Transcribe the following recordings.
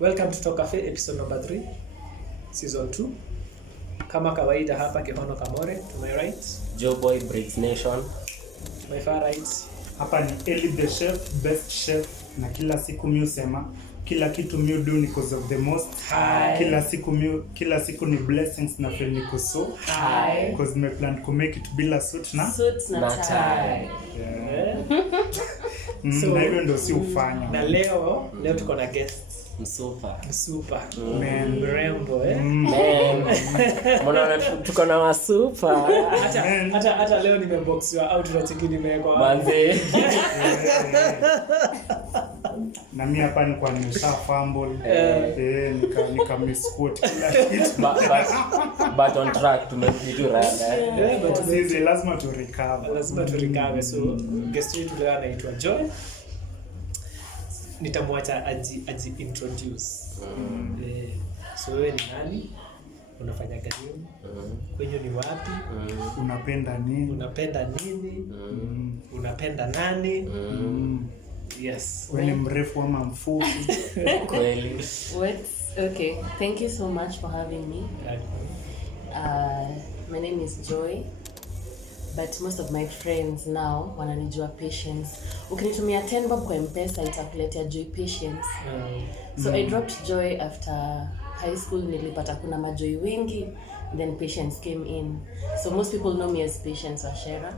Welcome to Talk Cafe episode number 3 season 2. Kama kawaida hapa Kihono Kamore, to my right Joe Boy Breaks Nation, to my far right hapa ni Eli the chef, best chef, na kila siku mimi usema kila kitu mimi do because of the most high. Kila siku ni blessings na feel niko so high because me plan to make it bila suit na tie. So, na hivyo ndio si ufanya. Na leo tuko na guest Msupa. Man. Mrembo Mbona tuko na wasupa? Hata leo nimeboxiwa out na chiki nimewekwa. Manze. Na mimi hapa ni kwa nimesha fumble. Nika misquote kila kitu. But on track tumefika tu rada. But sisi lazima tu recover. So guest wetu leo anaitwa Joy. Nitamwacha aji introduce. So wewe ni nani? Unafanya gani? Kwenye ni wapi? Unapenda nini? Unapenda nani? Yes. Wewe ni mrefu ama mfupi? Kweli. Okay, thank you so much for having me. My name is Joy, but most of my friends now wananijua Patience. Ukinitumia 10 bob kwa M-Pesa itakuletea Joy Patience. So I dropped Joy after high school. Nilipata kuna majoy wengi, then Patience came in. So most people know me as Patience Wacera.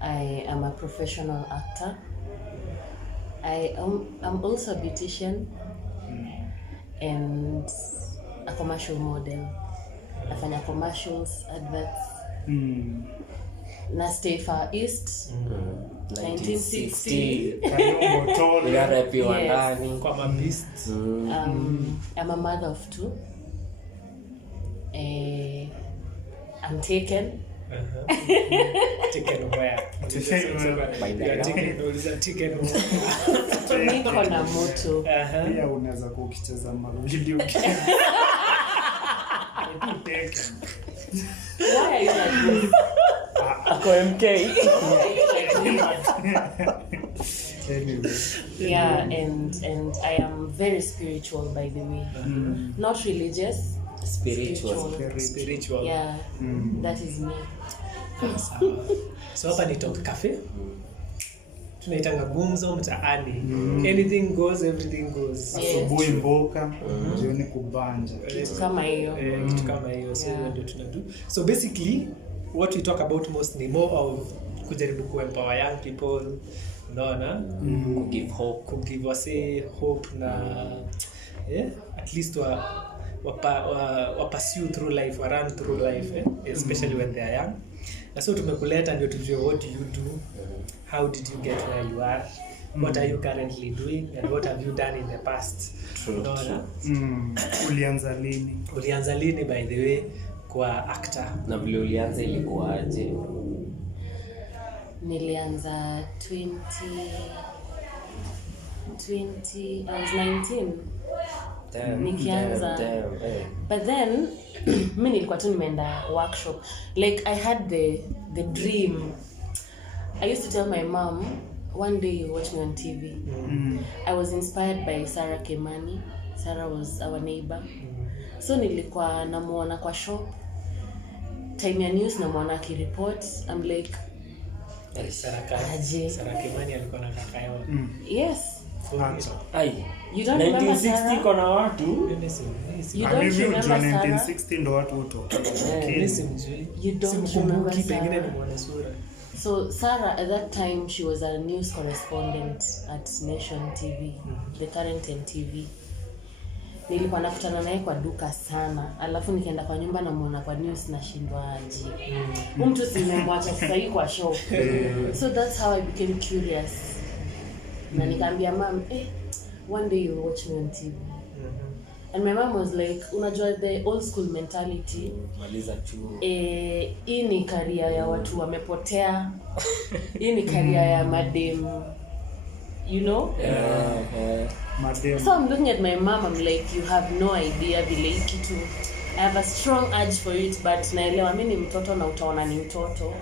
I am a professional actor. I'm also a beautician and a commercial model. Nafanya commercials, adverts. Na stay far east. 1960. Kayombo tole. We are happy wandani. Kwa mabist. I'm a mother of 2. I'm taken. Taken where? Taken Niko na moto. Pia unaweza kukicheza video game. Why are you like this? Ako MK. Anyway. Yeah, and I am very spiritual, by the way. Not religious. Spiritual. Yeah, that is me. So hapa ni Talk Cafe. Tunaitanga gumzo mtaani. Anything goes, everything goes. Asubuhi mboka, jioni kubanja. Kitu kama hiyo. So ndio tunadu. So basically what we talk about most ni more of kujaribu kuempower young people. Unaona? Give us hope na at least wa pursue through life, wa run through life, especially when they are young. Na so tumekuleta ndio tujue what do you do, how did you get where you are, what are you currently doing, and what have you done in the past. Unaona? Ulianza lini by the way kwa actor? Na vile ulianza ilikuwaje? Nilianza 20 I was 19. Nikianza. But then mimi nilikuwa tu nimeenda workshop. Like I had the dream. I used to tell my mom, one day you watch me on TV. I was inspired by Sarah Kimani. Sarah was our neighbor. So nilikuwa namuona kwa shop. Time ya news namuona akireport. I'm like Sarah Kimani alikuwa na kaka yao. Yes. You don't 1960 kuna watu. You don't remember Sarah? 1960 ndo watu utoka. You don't remember pengine Sarah? nimeona sura. So Sarah, at that time, she was a news correspondent at Nation TV, the current NTV. Nilikuwa nakutana naye kwa duka sana. Alafu nikaenda kwa nyumba na muona kwa news na shindwa aje. Mtu simemwacha sasa hii kwa show. So that's how I became curious. Na nikaambia mom, one day you'll watch me on TV. And my mom was like, unajua the old school mentality. Maliza chuo. Hii ni career ya watu wamepotea. Hii ni career ya madem. You know? Madem. So I'm looking at my mom, I'm like, you have no idea vile kitu. I have a strong urge for it, but naelewa mimi ni mtoto na utaona ni mtoto.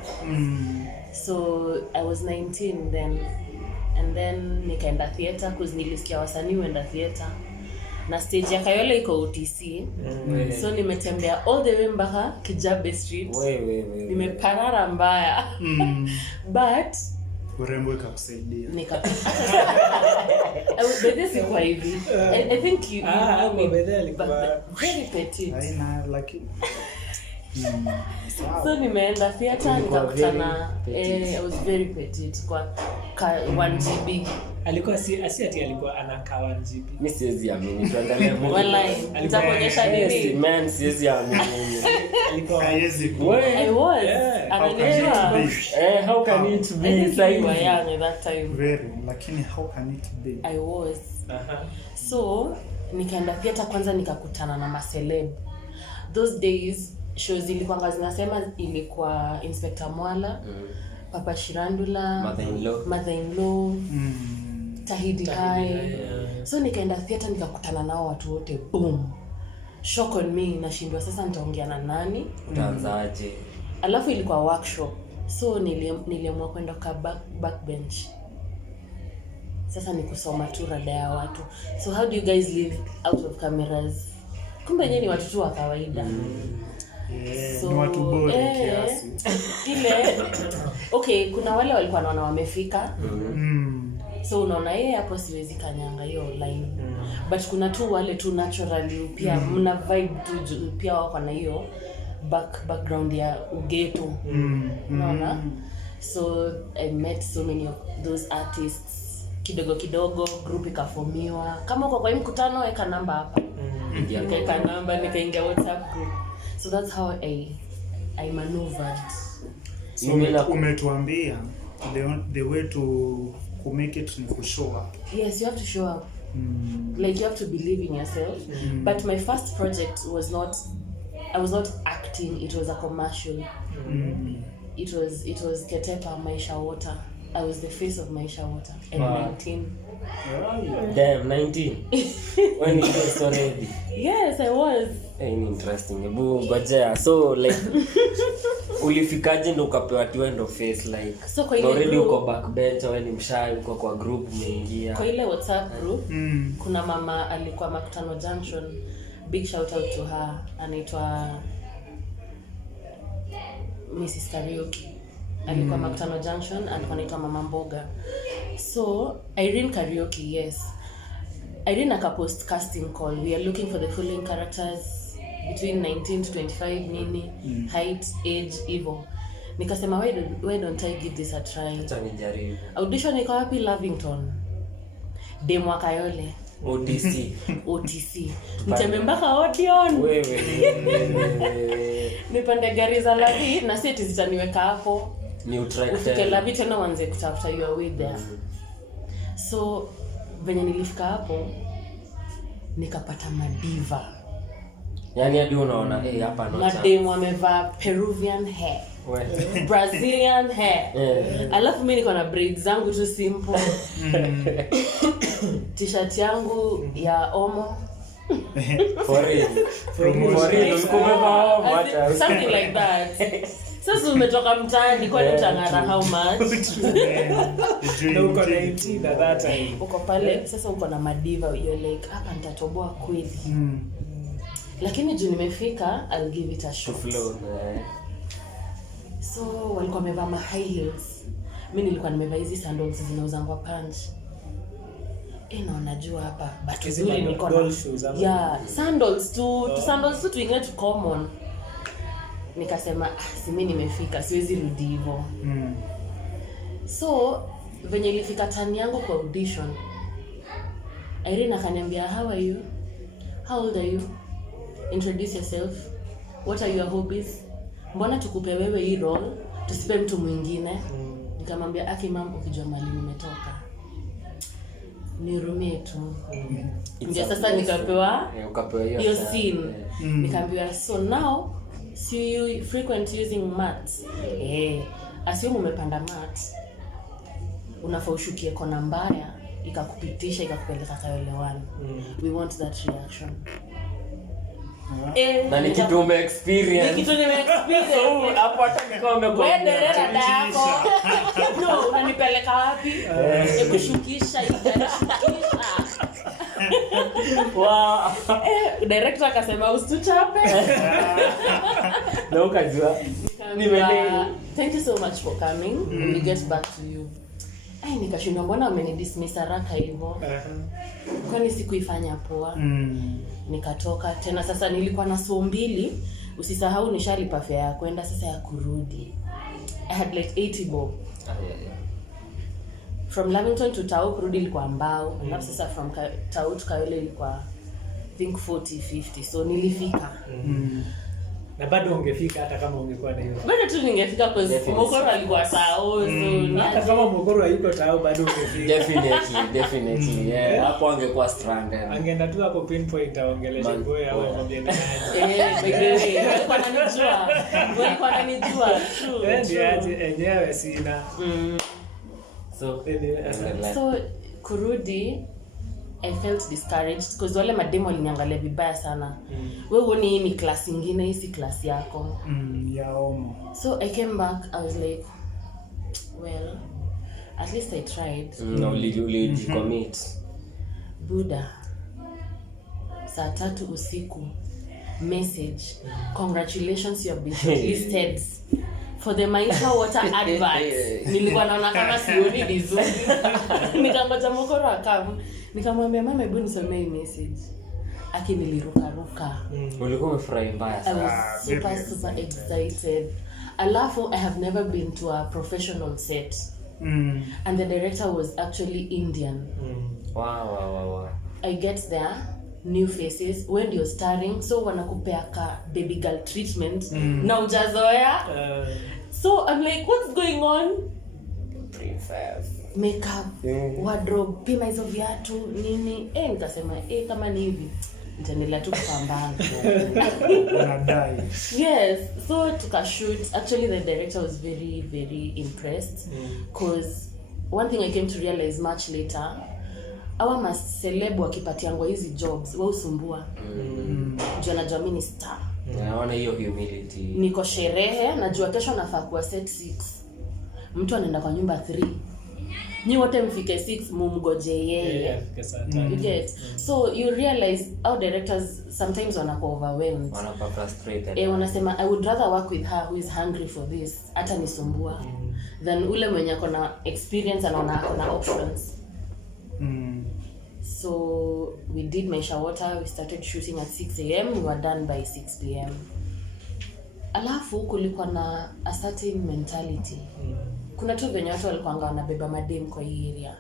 So I was 19 then. And then nikaenda theater because nilisikia wasanii wenda theater. na stage ya Kayole iko OTC. So nimetembea all the way mpaka Kijabe Street. Nimeparara mbaya. But urembo ikakusaidia. Bedesi kwa hivi. I think you very petite. Haina lakini So nimeenda theater nikakutana I was very petite kwa 1 GB. Alikuwa si ati alikuwa anakaa 1 GB. Mimi siwezi amini tuangalie movie. Wallahi nitakuonyesha nini? Man siwezi amini. Alikuwa haiwezi I was ananijua. How can it be like young at that time? Very, lakini how can it be? I was. So nikaenda theater kwanza nikakutana na maceleb. Those days shows ilikuwa zinasema ilikuwa Inspector Mwala, Papa Shirandula, Mother-in-law, Tahidi Hai. So nikaenda theater nikakutana nao watu wote, boom. Shock on me, nashindwa sasa nitaongea na nani? Utaanzaje? Alafu ilikuwa workshop. So niliamua kwenda kwa backbench. Sasa ni kusoma tu rada ya watu. So how do you guys live out of cameras? Kumbe nyinyi watu tu wa kawaida. So ni watu bora kiasi. Ile okay, kuna wale walikuwa wanaona wamefika. So unaona hapo siwezi kanyanga hiyo line. But kuna tu wale tu naturally pia mna vibe tu pia wako na hiyo background ya ugeto. Unaona? So I met so many of those artists. Kidogo group ikaformiwa. Kama uko kwa hii mkutano weka namba hapa. Nikaeka namba nikaingia WhatsApp group. So that's how I maneuvered. So umetuambia the way to make it ni show up. Yes, you have to show up. Like you have to believe in yourself. But my first project was not acting, it was a commercial. It was Ketepa Maisha Water. I was the face of Maisha Water at 19. Damn, 19. When you was already. Yes, I was. Interesting. Ngojea. So like ulifikaje ndo ukapewa tuendo face like so kwa ile already uko backbench au ni mshayi uko kwa group umeingia. Kwa ile WhatsApp group kuna mama alikuwa Makutano Junction. Big shout out to her. Anaitwa Mrs. Karaoke. Alikuwa Makutano Junction, alikuwa anaitwa Mama Mboga. So Irene Karaoke, yes. Irene akapost casting call. We are looking for the following characters between 19 to 25 nini, height, age, hivyo. Nikasema why don't I give this a try? Acha nijaribu. Audition iko wapi? Lavington. Demo wa Kayole. OTC. Nitembe mpaka audition. Wewe. Nipande gari za lavi na seti zitaniweka hapo. Ni utrack. Ufike lavi tena uanze kutafuta your way there. So venye nilifika hapo nikapata madiva. Yaani hadi unaona hapa no chance. Mademu wamevaa Peruvian hair. Brazilian hair. Alafu mimi niko na braids zangu tu simple. T-shirt yangu ya Omo. For real. Something like that. Sasa umetoka mtaani kwa utangara how much? No uko 19 at that time. Uko pale sasa uko na madiva you're like hapa nitatoboa kweli. Lakini juu nimefika I'll give it a shot. So walikuwa wamevaa ma high heels. Mimi nilikuwa nimevaa hizi sandals zinauzangwa punch. Na unajua hapa but uzuri nilikuwa na sandals tu ingine tu common. Nikasema si mimi nimefika siwezi rudi hivyo. So venye ilifika turn yangu kwa audition Irene akaniambia how are you? How old are you? Introduce yourself. What are your hobbies? Mbona tukupe wewe hii role tusipe mtu mwingine? Nikamwambia aki mama ukijua mali nimetoka nirumie tu. Ndio sasa nikapewa hiyo scene. Nikaambiwa so now see you frequent using mats. Assume umepanda mat. Unafaa ushukie kona mbaya ikakupitisha ikakupeleka Kayole 1. We want that reaction. Na ni kitu ume-experience. Hapo hata kama umekuwa. Wewe dereva dako. No, unanipeleka wapi? Hebu shukisha. Wow. Director akasema usituchape. Na ukajua. Thank you so much for coming. We'll get back to you. Nikashindwa mbona wamenidismiss haraka hivyo. Kwani sikuifanya poa. Nikatoka tena sasa nilikuwa na so 2. Usisahau nishalipa fare ya kwenda sasa ya kurudi. I had like 80 bob. From Lamington to Tao kurudi ilikuwa mbao. Alafu sasa from Tao to Kayole ilikuwa I think 40-50. So nilifika. Na bado ungefika hata kama ungekuwa na hiyo. Bado tu ningefika kwa Mogoro alikuwa Tao. Hata kama Mogoro hayuko Tao bado ungefika. Definitely. Yeah, hapo angekuwa stranded. Angeenda tu hapo pinpoint aongeleshe boy au mwambie nani. By the way, walikuwa wananijua. Ndio enyewe sina. So kurudi I felt discouraged because wale mademo waliniangalia vibaya sana. Wewe uone hii ni class nyingine, hii si class yako. So I came back, I was like, well, at least I tried. No, uli commit. Buddha. Saa 3 usiku. Message. Congratulations, you have been shortlisted for the Maisha Water advert. Nilikuwa naona kama sioni vizuri. Nikangoja Mogoro akamu. Nikamwambia mama hebu nisomee message. Niliruka. Ulikuwa umefurahi mbaya sana. I was super excited. Alafu I have never been to a professional set. And the director was actually Indian. Wow. I get there, new faces, when you're starring, so wanakupea ka baby girl treatment. Na ujazoea. So I'm like, what's going on? Princess. Makeup, wardrobe, pima hizo viatu, nini. Nikasema, kama ni hivi, nitaendelea tu kupambana. Yes, so tukashoot. Actually, the director was very, very impressed. Because one thing I came to realize much later, our mas celeb wakipatiangwa hizi jobs, wao usumbua. Najua mimi ni star. Naona hiyo humility. Niko sherehe, najua kesho nafaa kuwa set 6. Mtu anaenda kwa nyumba 3. Ni wote mfike 6 mumgoje yeye. You get. So you realize our directors sometimes wanakuwa overwhelmed. Wanakuwa frustrated. Wanasema I would rather work with her who is hungry for this hata nisumbua than ule mwenye akona experience anaona akona options. So we did Maisha Water, we started shooting at 6 a.m. we were done by 6 p.m. Alafu kulikuwa na a certain mentality. Kuna tu venye watu walikuwa wanabeba madem kwa hii area.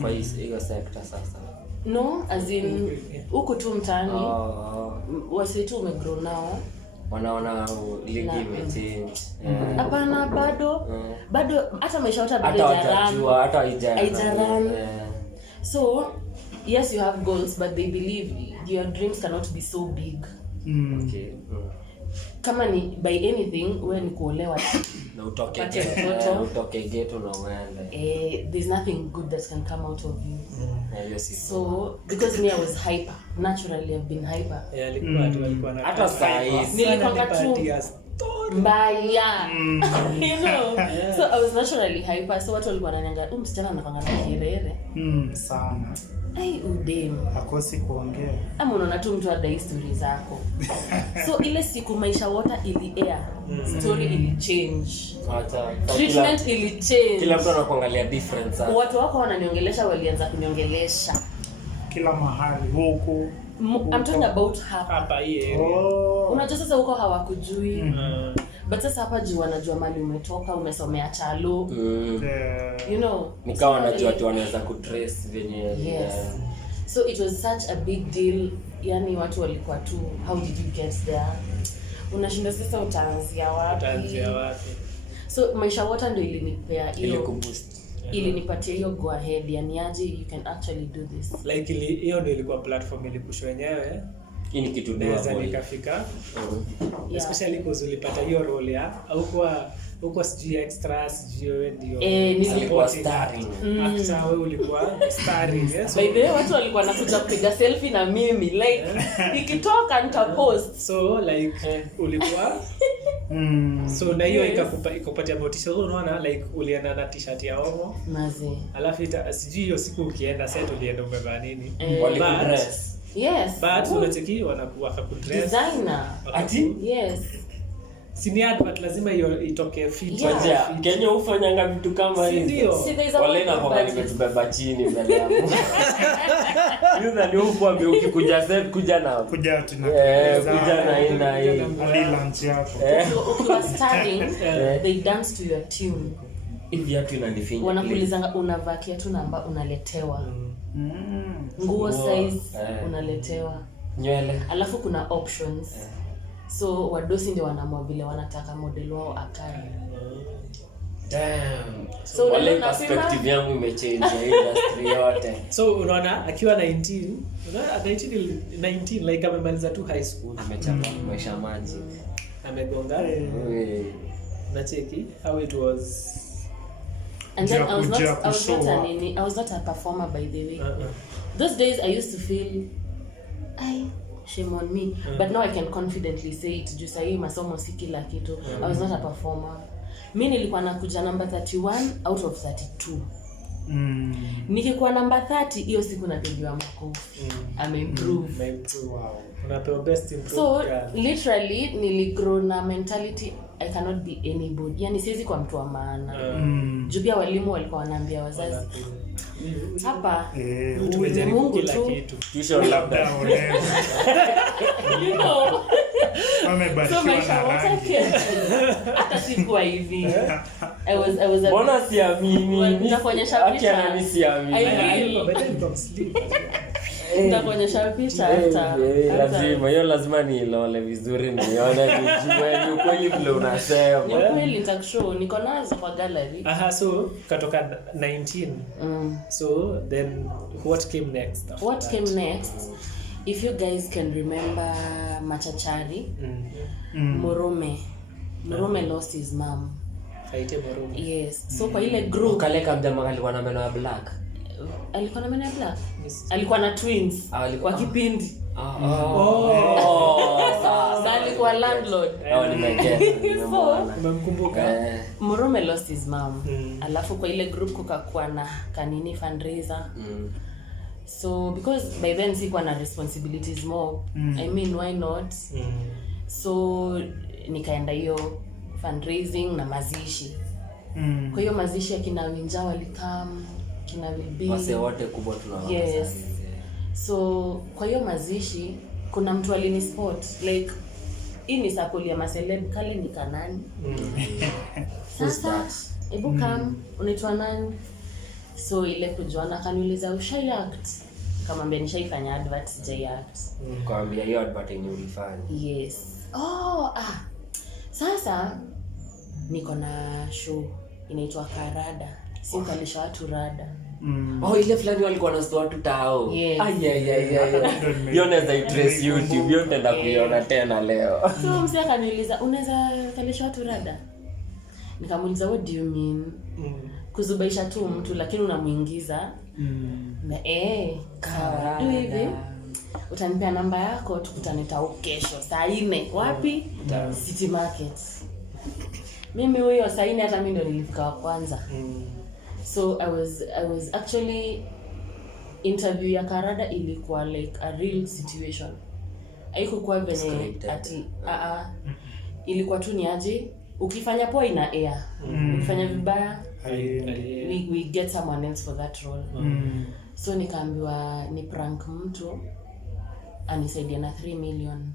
Kwa hiyo sector sasa. No, as in huko tu mtaani. Wasi tu umegrow nao. Wanaona ligi imechange. Hapana bado hata Maisha Water bado haijaran. So yes, you have goals, but they believe your dreams cannot be so big. Okay. Kama ni by anything, wewe ni kuolewa na utoke ghetto na uende. There's nothing good that can come out of you. So because me I was hyper, naturally I've been hyper. Alikuwa na hata size nilikuwa tu mbaya. You know. So I was naturally hyper, so watu walikuwa wananiangalia msichana anafanya kirere sana. Udem akosi kuongea ama unaona tu mtu ada history zako. So ile siku Maisha Water ili air, story ili change, treatment ili change. Kila mtu anakuangalia different sana. Watu wako wananiongelesha, walianza kuniongelesha kila mahali huko. I'm talking about hapa hii. Unajua sasa huko hawakujui. But sasa hapa juu wanajua mali umetoka, umesomea chalo. You know, nikawa wanajua tu wanaweza kutrace venye. Yes. So it was such a big deal. Yani watu walikuwa tu, how did you get there? Unashinda sasa utaanzia wapi? So Maisha Water ndio ilinipea hiyo kuboost. Ilinipatia hiyo go ahead, yani aje you can actually do this. Like hiyo ndio ilikuwa platform ilipush wenyewe. Hii ni kitu ndio naweza nikafika. Especially because ulipata hiyo role ya au kwa sijui extras sijui ndio. Nilikuwa starring. Actor wewe ulikuwa starring. Yes. By the way watu walikuwa wanakuja kupiga selfie na mimi like ikitoka nitapost. So like ulikuwa So na hiyo ikakupatia motisha. Unaona like ulienda na t-shirt ya Omo. Mazi. Alafu sijui hiyo siku ukienda set ulienda umevaa nini? Walikudress. Yes. But unacheki wakakudress. Designer. Ati? Yes. Sini advert lazima hiyo itoke fit. Yeah. Kenya ufanyanga vitu kama hizo. Wale na kwa nimetubeba chini mbele yangu. Yule ndio kwa ukikuja set kuja na kuja tuna kuja na ina hii lunch yako. Ukiwa starting they dance to your tune. Hivi watu inanifinya. Wanakulizanga unavaa kiatu namba unaletewa. Nguo size unaletewa. Nywele. Alafu kuna options. So wadosi ndio wanaamua vile wanataka model wao akae. Damn. So wale perspective yangu imechange industry yote. So unaona akiwa 19 like amemaliza tu high school, amechapa maisha maji. Amegonga. Na cheki how it was. And then I was not a performer by the way. Those days I used to feel shame on me, but now I can confidently say it. Juu sahi masomo si kila kitu. I was not a performer. Mimi nilikuwa nakuja number 31 out of 32. Nikikuwa number 30 hiyo siku napigiwa makofi. Improve. Wow. Unapewa best improve. So literally niligrow na mentality I cannot be anybody. Yani siwezi kwa mtu wa maana. Juu pia walimu walikuwa wanaambia wazazi hapa Mungu tu tuition labda. You know. Wamebarikiwa na rangi. Hata sikuwa hivi. I was Mbona siamini? Nitakuonyesha picha. Acha mimi siamini. Nitakuonyesha picha hata. Lazima niilole vizuri nione nijue ni ukweli vile unasema. Ni ukweli nitakushow niko nazo kwa gallery. So katoka 19. So then what came next? Came next? If you guys can remember Machachari, Murume lost his mom. Kaite Murume. Yes. So kwa ile group kale kabda alikuwa na meno ya black. Alikuwa na meno ya black? Yes. Alikuwa na twins kwa kipindi. Sasa alikuwa landlord. Nimemkumbuka. Murume lost his mom. Alafu kwa ile group kukakuwa na kanini fundraiser. So because by then sikuwa na responsibilities more. I mean why not? So nikaenda hiyo fundraising na mazishi. Kwa hiyo mazishi ya kina Winja walikam, kina Wilby. Wase wote kubwa tunawapa. Yes. So kwa hiyo mazishi kuna mtu alinispot like hii ni sapoli ya maceleb kale ni kanani. Sasa hebu kam unaitwa nani? So ile kujuana kaniuliza ushai act? Kama mbona nishaifanya advert sijai act. Kaambia hiyo advert yenye ulifanya. Yes. Sasa niko na show inaitwa Karada. Si ukalisha watu rada. Ile fulani walikuwa na watu tao. Yes. Yone za trace YouTube, yote nenda kuiona tena leo. So msee akaniuliza unaweza kalisha watu rada? Nikamuuliza what do you mean? Kuzubaisha tu mtu lakini unamuingiza. Na Karada. Hivi utanipea namba yako tukutane tao kesho saa 4 wapi? City Market. Mimi huyo saa 4 hata mimi ndo nilifika wa kwanza. So I was actually interview ya Karada ilikuwa like a real situation. Haikuwa venye ati ilikuwa tu ni aje ukifanya poa ina air. Ukifanya vibaya we get someone else for that role. So nikaambiwa ni prank mtu anisaidia na 3 million.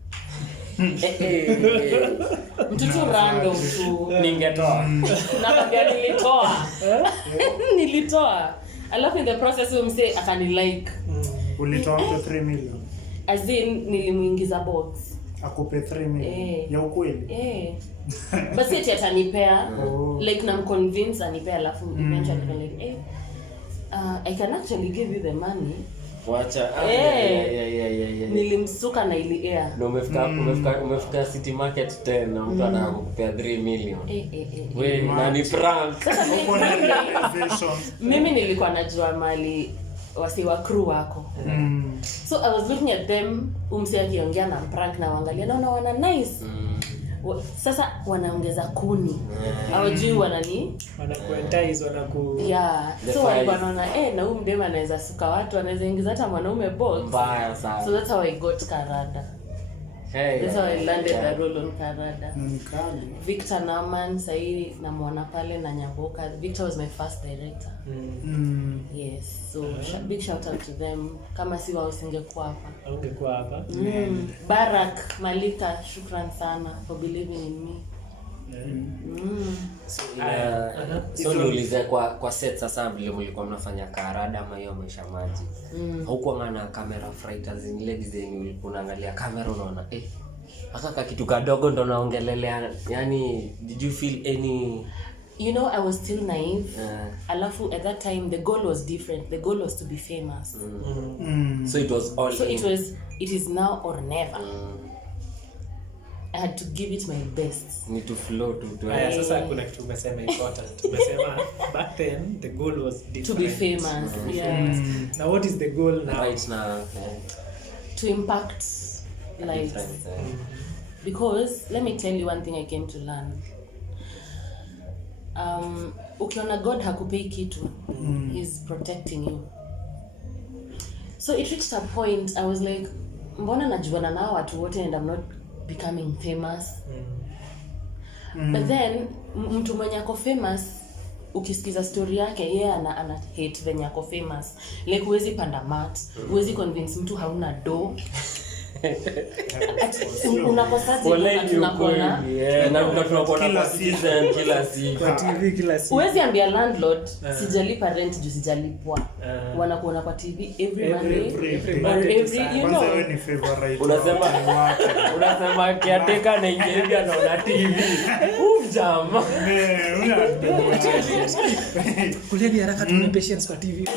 Mtu tu random tu ningetoa. Nakwambia nilitoa. Alafu in the process mse akani like. Ulitoa 3 million. As in nilimuingiza box. Akupe 3 million. Ya ukweli. Basi eti atanipea like na convince anipea alafu eventually like I can actually give you the money. Wacha. Nilimsuka na ili air. Ndio umefika City Market tena mtu anataka kukupea 3 million. Wewe nani prank? Mimi nilikuwa najua mali wasi wa crew wako. So I was looking at them umse akiongea na prank na waangalia naona wana nice. Sasa wanaongeza kuni. Hawajui wanakuentice so walikuwa wanaona na huyu mdema anaweza suka watu, anaweza ingiza hata mwanaume box. Mbaya sana. So that's how I got Karada. That's how I landed the role on Karada. Victor Naman sahi na mwana pale na Nyaboka. Victor was my first director. Yes, so big shout out to them. Kama si wao singekuwa hapa. Barak Malika, shukran sana for believing in me. So niulize kwa set sasa vile mlikuwa mnafanya Karada ama hiyo maisha maji. Haukuwa ngana camera fighters in legs zenye ulikuwa unaangalia camera unaona aka kitu kadogo ndo naongelelea, yani did you feel any I was still naive. Alafu at that time the goal was different. The goal was to be famous. So it was all it is now or never. I had to give it my best. Need to flow to sasa kuna kitu umesema important. Umesema back then the goal was different. To be famous. Now what is the goal now? Right now. To impact lives. Because let me tell you one thing I came to learn. Ukiona God hakupei kitu, he's protecting you. So it reached a point I was like, mbona najuana na watu wote and I'm not becoming famous. But then mtu mwenye ako famous ukisikiza story yake yeye ana hate venye ako famous. Like huwezi panda mat, huwezi convince mtu hauna do. Unakosaje tunakuona na tunakuona kwa season kila siku kwa TV kila siku. Huwezi ambia landlord sijalipa rent juu sijalipwa. Wanakuona kwa TV every Monday ni favorite. Unasema kiateka na ingia na TV. Jamaa. Kuleni haraka tuna patience kwa TV.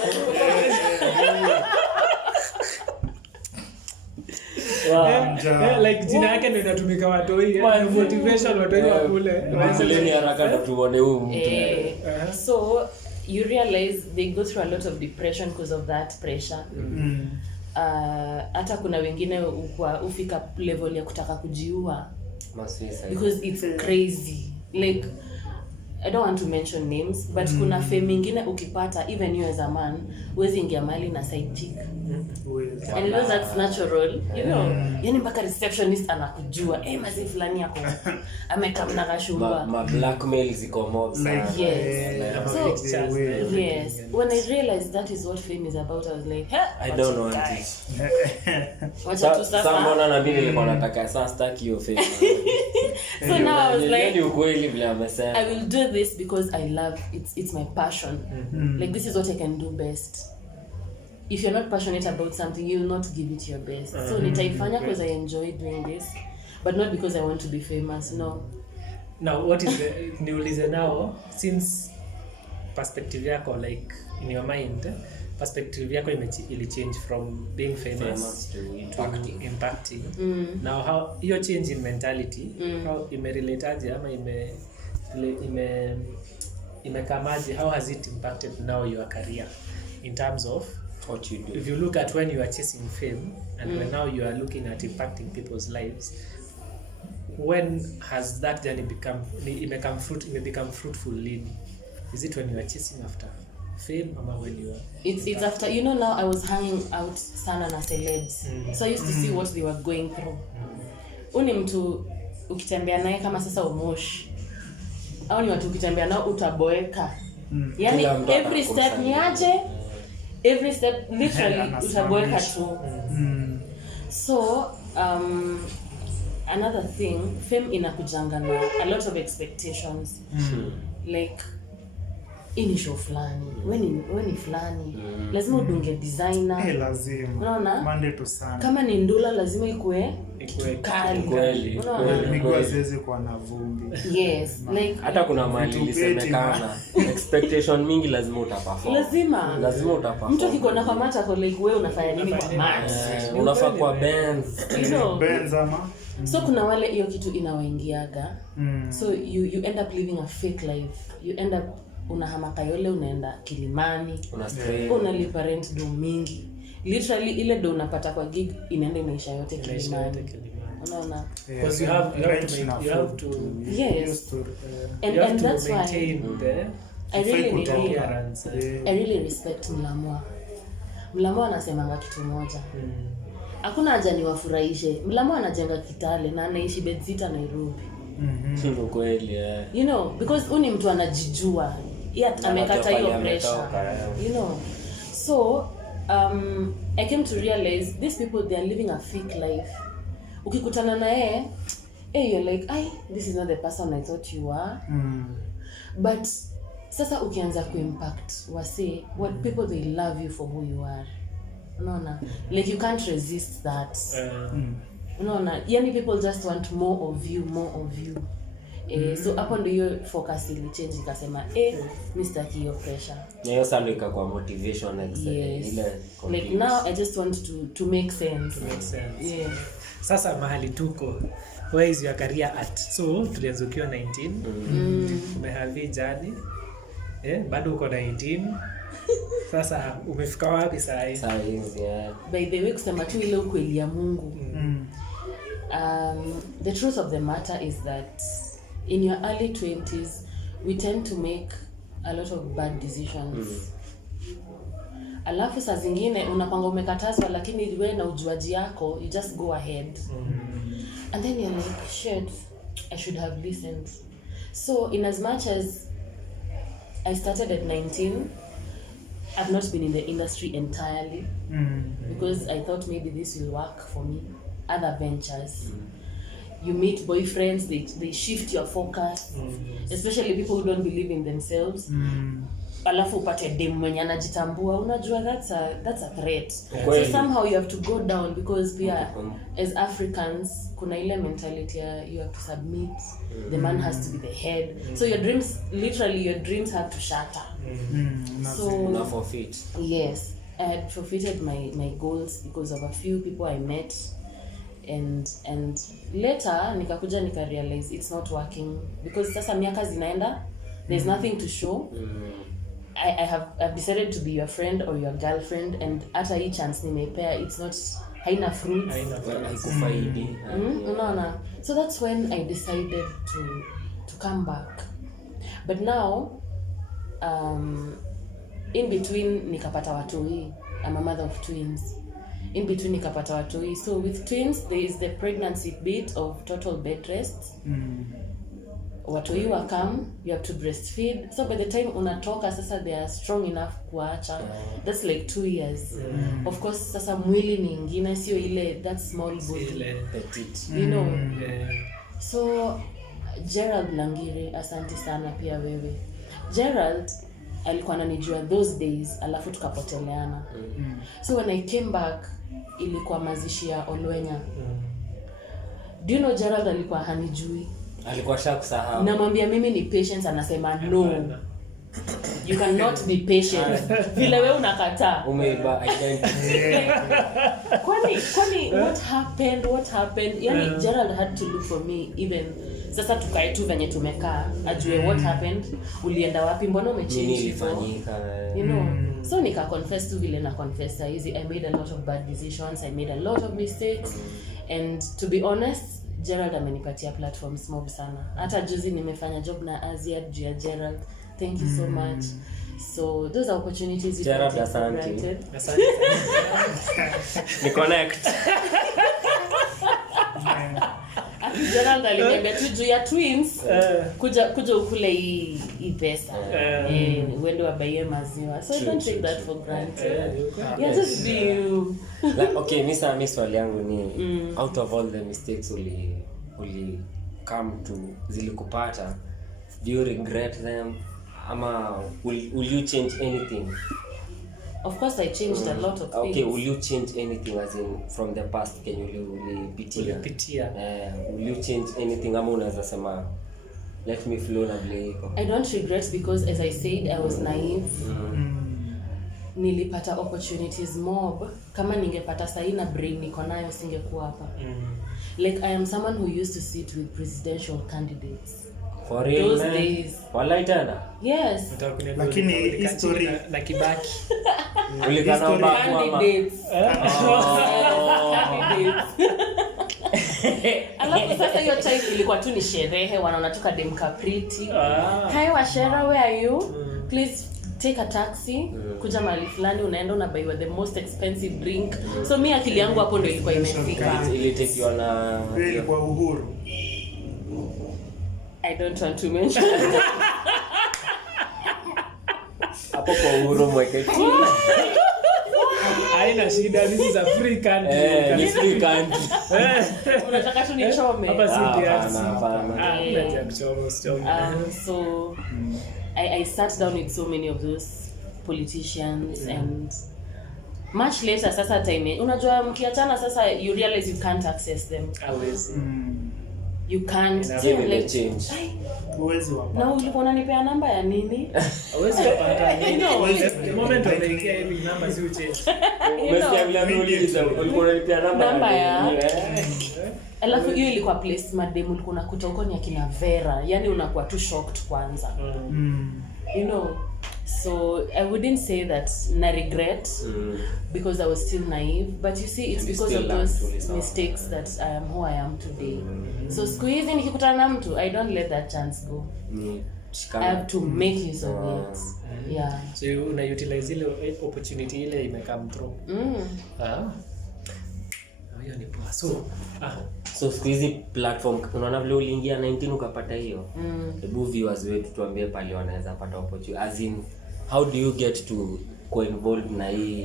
Like jina yake ndio inatumika watu hii motivation watu hii wakule ni haraka ndio tuone huyu mtu. So you realize they go through a lot of depression because of that pressure. Hata kuna wengine ufika level ya kutaka kujiua because it's crazy. Like I don't want to mention names but kuna fame nyingine ukipata even you as a man huwezi ingia mali na side chick. And you know that's natural, yani mpaka receptionist anakujua mazi fulani yako amekamna kashumba ma blackmail ziko mob sana. Yes, when I realized that is what fame is about, I was like I don't know what it is. Wacha tu sasa mbona na mimi nilikuwa nataka sasa staki hiyo fame. So now I was like, ni ukweli vile amesema, I will do this because I love it's my passion. Like this is what I can do best. If you're not passionate about something, you will not give it your best. So nitaifanya because I enjoy doing this, but not because I want to be famous. No. Now what is the niulize now, since perspective yako, like in your mind perspective yako ili change from being famous to impacting. Now how your change in mentality how imerelate aje ama imekamaje, how has it impacted now your career in terms of what you do? If you look at when you are chasing fame and when now you are looking at impacting people's lives, when has that journey become fruitful lini? Is it when you are chasing after fame or when you are it's after now I was hanging out sana na celebs. So I used to see what they were going through. Uni mtu ukitembea naye kama sasa umoshi au ni watu ukitembea nao utaboeka. Yani every step niaje, every step literally utaboeka tu. So another thing, fame inakujanga na a lot of expectations. Like ini show fulani, when fulani lazima udunge designer. Lazima. Unaona? Monday to Sunday. Kama ni ndula lazima ikue kweli. Miguu ziweze kuwa na vumbi. Yes, like hata kuna mali ilisemekana expectation mingi lazima utaperform. Lazima utaperform. Mtu akikuona kwa mata kwa like wewe unafanya nini kwa mata? Unafaa kwa Benz. Benz ama. So kuna wale hiyo kitu inawaingiaga. So you end up living a fake life. You end up unahama Kayole unaenda Kilimani. Unalipa rent do mingi. Literally ile do unapata kwa gig inaenda inaisha yote Kilimani. unaona, because you have to yes, and that's why I really respect Mlamwa anasemanga kitu moja. Hakuna haja niwafurahishe. Mlamwa anajenga Kitale na anaishi Bedzita Nairobi. Sio kweli You know, because uni mtu anajijua. Yet amekata hiyo pressure. You know. So, I came to realize these people, they are living a fake life. Ukikutana na yeye, you're like, this is not the person I thought you were. But sasa ukianza kuimpact wase, what people, they love you for who you are. Unaona, like you can't resist that. Unaona, yani people just want more of you. So hapo ndio focus ili change ikasema Mr. Kiyo pressure. Hiyo sana ikakuwa motivation ile. Like now I just want to make sense. Yeah. Sasa mahali tuko, where is your career at? So tulianza ukiwa 19. Umehave journey. Bado uko 19. Sasa umefika wapi sasa hivi? By the way, kusema tu ile ukweli ya Mungu. The truth of the matter is that in your early 20s we tend to make a lot of bad decisions. Alafu saa zingine unapanga umekatazwa, lakini wewe na ujuaji yako you just go ahead. And then you're like, shit, I should have listened. So in as much as I started at 19, I've not been in the industry entirely because I thought maybe this will work for me. Other ventures. You meet boyfriends, they shift your focus, especially people who don't believe in themselves. Alafu upate dem mwenye anajitambua, unajua that's a threat. So somehow you have to go down because we are, as Africans, kuna ile mentality you have to submit. The man has to be the head. So your dreams have to shatter. So not forfeit. Yes, I had forfeited my goals because of a few people I met. And later nikakuja realize it's not working because sasa miaka zinaenda, there's nothing to show. I've decided to be your friend or your girlfriend, and hata hii chance nimeipea, it's not, haina fruits, haikufaidi. Unaona, so that's when I decided to come back. But now in between nikapata watoi. I'm a mother of twins. In between nikapata watoi. So with twins there is the pregnancy bit of total bed rest. Watoi wa come, you have to breastfeed. So by the time unatoka sasa they are strong enough kuacha. That's like 2 years. Of course sasa mwili ni ingine, sio ile that small body petite. You know. So Gerald Langire, asante sana pia wewe. Gerald alikuwa ananijua those days, alafu tukapoteleana. So when I came back ilikuwa mazishi ya Olwenya. Do you know Gerald alikuwa hanijui? Alikuwa shakusahau. Namwambia mimi ni patient, anasema no. You cannot be patient. Vile wewe unakataa. Umeiba identity. Kwani what happened? Yani Gerald had to look for me even. Sasa tukae tu venye tumekaa, ajue what happened, ulienda wapi, mbona umechange hivyo. You know. So nika confess tu vile na confess hizi, I made a lot of bad decisions, I made a lot of mistakes, and to be honest, Gerald amenipatia platforms mob sana. Hata juzi nimefanya job na Asia juu ya Gerald. Thank you so much. So those are opportunities you Gerald, take for granted. Ni connect. Gerald aliniambia tu juu ya twins, kuja ukule hii pesa. Uende wabaie maziwa. So I don't take that for granted. Yeah, just be you. Like, okay, mimi swali yangu ni out of all the mistakes uli come to zilikupata, do you regret them? Ama will you change anything? Of course I changed a lot of things. Okay, will you change anything as in from the past? Can you ulipitia? Will you change anything ama unaweza sema let me flow na vile? I don't regret because as I said I was naive. Nilipata opportunities mob. Kama ningepata sahi na brain niko nayo singekuwa hapa. Like I am someone who used to sit with presidential candidates. For real, those days. Walai tena? Yes. Lakini history na Kibaki. Ulikana candidates. Alafu sasa hiyo time ilikuwa tu ni sherehe, wanaona tu kadem kapriti. Hi Wacera, where are you? Please take a taxi. Kuja mahali fulani, unaenda unabaiwa the most expensive drink. So mimi akili yangu hapo ndio ilikuwa imefika. Ile take you na kwa Uhuru. I don't want to mention. hapo kwa Uhuru mweke chini. Haina shida, this is a free country. This free country. Unataka tu nichome? Hapa si DRC. Hapana. Unataka kuchoma. So I sat down with so many of those politicians and much later sasa time unajua mkiachana sasa you realize you can't access them. Always. You can't Like change. Uwezi wapa. Na ulikuwa unanipea namba ya nini? Always kupata. No. The moment of the every number you change. Umesikia vile anauliza ulikuwa unanipea namba ya alafu hiyo ilikuwa place madem ulikuwa unakuta huko ni akina Vera, yani unakuwa too shocked kwanza. You know, so I wouldn't say that na regret because I was still naive, but you see it's because of those mistakes that I am who I am today. So siku hizi nikikutana na mtu I don't let that chance go. I have to make use of it. Yeah. So una utilize ile opportunity ile imekam through. Hiyo ni poa. So siku hizi platform unaona vile uliingia 19 ukapata hiyo. Hebu viewers wetu tuambie pale wanaweza pata opportunity, as in how do you get to go involved na hii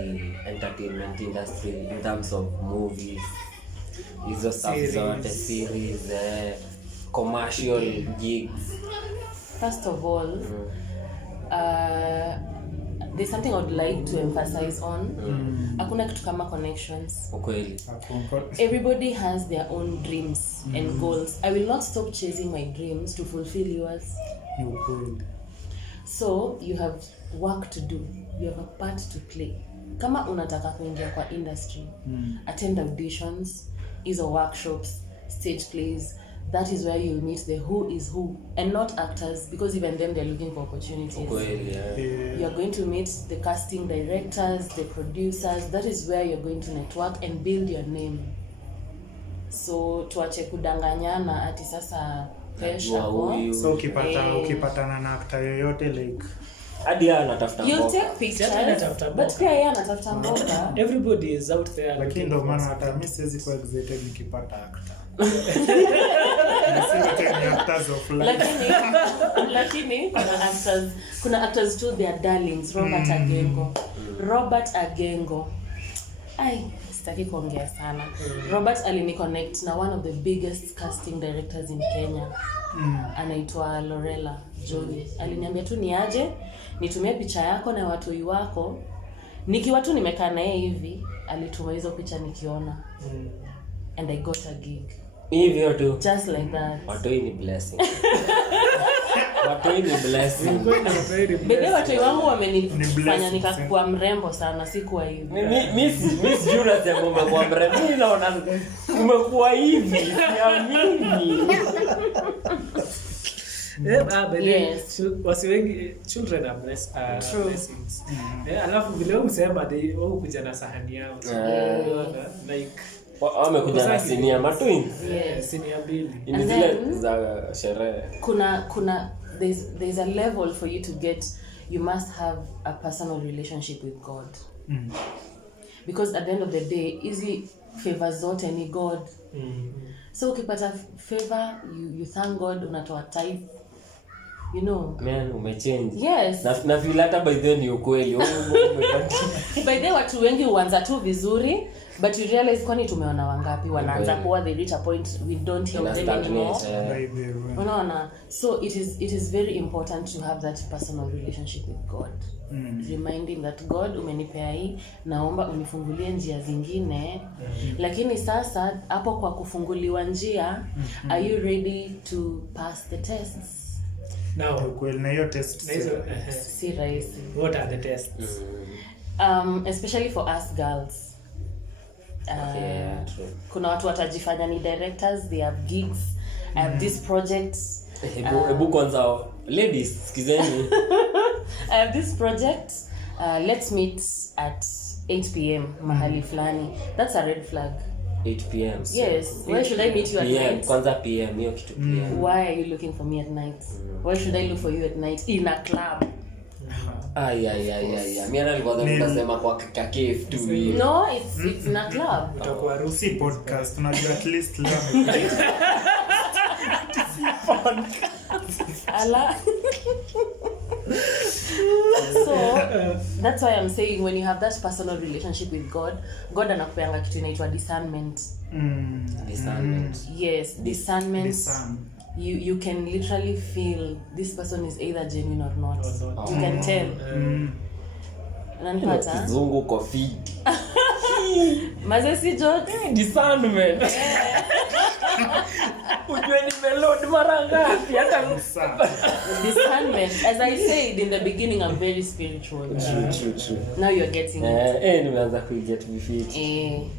entertainment industry in terms of movies, hizo stuff zote, series, commercial gigs? First of all, there's something I would like to emphasize on. Hakuna kitu kama connections. Ukweli. Everybody has their own dreams and goals. I will not stop chasing my dreams to fulfill yours. Ukweli. So you have work to do. You have a part to play. Kama unataka kuingia kwa industry, attend auditions, hizo workshops, stage plays. That is where you meet the who is who and not actors, because even them they're looking for opportunities. Ukweli, yeah. You're going to meet the casting directors, the producers. That is where you're going to network and build your name. So tuache kudanganyana ati sasa pressure kwa. So ukipatana na actor yoyote like hadi anatafuta mboga. You take pictures, but pia yeye anatafuta mboga. Everybody is out there. Lakini ndo maana hata mimi siwezi kuwa excited nikipata actor. Lakini kuna actors too, they are darlings. Robert Agengo. Ai, sitaki kuongea sana. Robert aliniconnect na one of the biggest casting directors in Kenya. Anaitwa Lorella Joey. Aliniambia tu niaje, nitumie picha yako na watu wako. Nikiwa tu nimekaa na yeye hivi, alituma hizo picha nikiona. And I got a gig. Hivyo tu. Just like that. Watoi ni blessing. Watoi ni blessing. Bebe watoi wangu wamenifanya nikakuwa mrembo sana, sikuwa hivi. Miss Jura sema umekuwa mrembo. Mimi naona umekuwa hivi. Siamini. Yes. Wasi wengi children are blessings. Alafu vile usema wao kuja na sahani yao. Like wamekuja na sinia matwins. Sinia mbili. Ni zile za sherehe. Kuna there's a level for you to get. You must have a personal relationship with God. Because at the end of the day, easy favors zote ni God. So ukipata favor, you thank God, unatoa tithe. You know, man, umechange. Yes. Na feel hata by then ni ukweli. By then watu wengi huanza tu vizuri, but you realize kwani tumeona wangapi wanaanza kuwa they reach a point we don't hear them anymore. Unaona? So it is very important to have that personal relationship with God. Reminding that God umenipea hii, naomba unifungulie njia zingine. Lakini sasa hapo kwa kufunguliwa njia, are you ready to pass the tests? Now, kweli na hiyo test si rahisi. What are the tests? Especially for us girls. Kuna watu watajifanya ni directors, they have gigs, I have these projects. Hebu kwanza ladies sikizeni. I have this project, let's meet at 8 p.m. mahali fulani. That's a red flag. 8 p.m. so Yes. Why should I meet you at PM, night? kwanza PM hiyo kitu PM. Why are you looking for me at night? Why should I look for you at night in a club? Mimi nilikuwa nasema kwa cafe tu hivi. No, it's in a club. Utakuwa Rusi podcast unajua at least leo. Ala. So that's why I'm saying when you have that personal relationship with God anakupeanga kitu inaitwa discernment. Discernment. Yes, discernment. You can literally feel this person is either genuine or not. You can tell. Unanipata? Kizungu coffee. Mazesi George. Discernment. Ujue nimeload mara ngapi hata Discernment. As I said in the beginning, I'm very spiritual. True. Now you're getting it. Nimeanza kuget befit.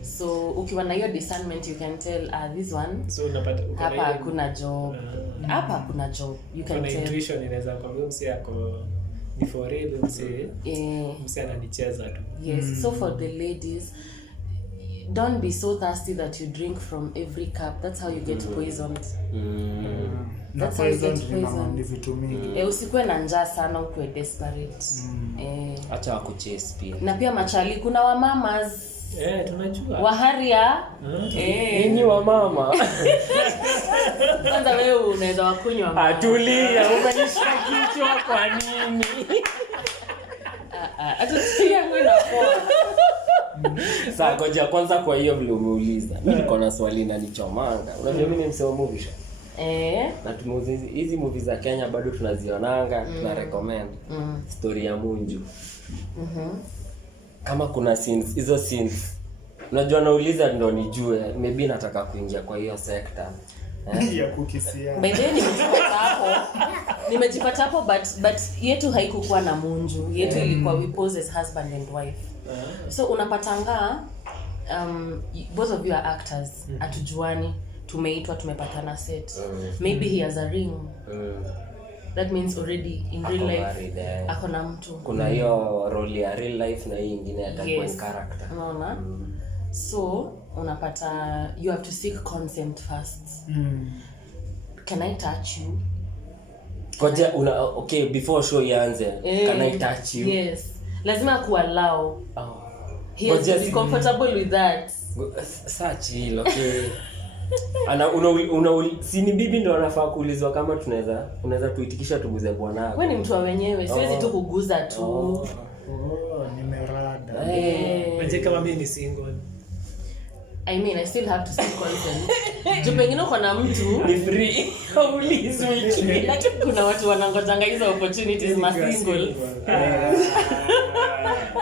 So ukiwa na hiyo discernment, you can tell this one. So unapata Hapa hakuna job. Hapa hakuna job. You can kuna tell. intuition inaweza kwambia msi yako ni for real msi ananicheza tu. Yes. So for the ladies, don't be so thirsty that you drink from every cup. That's how you get poisoned. That's how you get poisoned. Vitu mingi. Usikuwe na njaa sana ukwe desperate. Acha wakuchase pia. Na pia machali kuna wamamas. Tunajua. Waharia. Ni wa mama. Kwanza wewe unaweza wakunywa mama. Atulia, umenishika kichwa kwa nini? Atulia ngwina poa. Sasa ngoja kwanza kwa hiyo vile umeuliza. Mimi niko na swali na nichomanga. Unajua mimi ni msemo movie show. Na tumeuza hizi movies za Kenya bado tunazionanga, tuna recommend. Story ya Munju. Kama kuna scenes, hizo scenes. Unajua nauliza ndo nijue, maybe nataka kuingia kwa hiyo sector. Ya kukisia. By the way nimejipata hapo but yetu haikukuwa na Munju. Yetu ilikuwa we pose as husband and wife. So unapatanga both of you are actors. Atujuani, tumeitwa tumepatana set. Maybe he has a ring. That means already in real life akona mtu. Kuna hiyo role ya real life na hii nyingine atakuwa in character. Unaona? So unapata you have to seek consent first. Can I touch you? Koja okay before show ianze. Can I touch you? Yes. Lazima kuallow. He has to be comfortable with that. Such hilo okay. Sini bibi ndo anafaa kuulizwa kama unaweza tuitikisha tuguze bwana wako. Wewe ni mtu wa wenyewe, siwezi tu kuguza tu. Nimerada. Maje kama mimi ni single. I mean, I still have to seek consent. Juu pengine uko na mtu ni free. Haulizwi. Lakini kuna watu wanangojanga hizo opportunities ma single.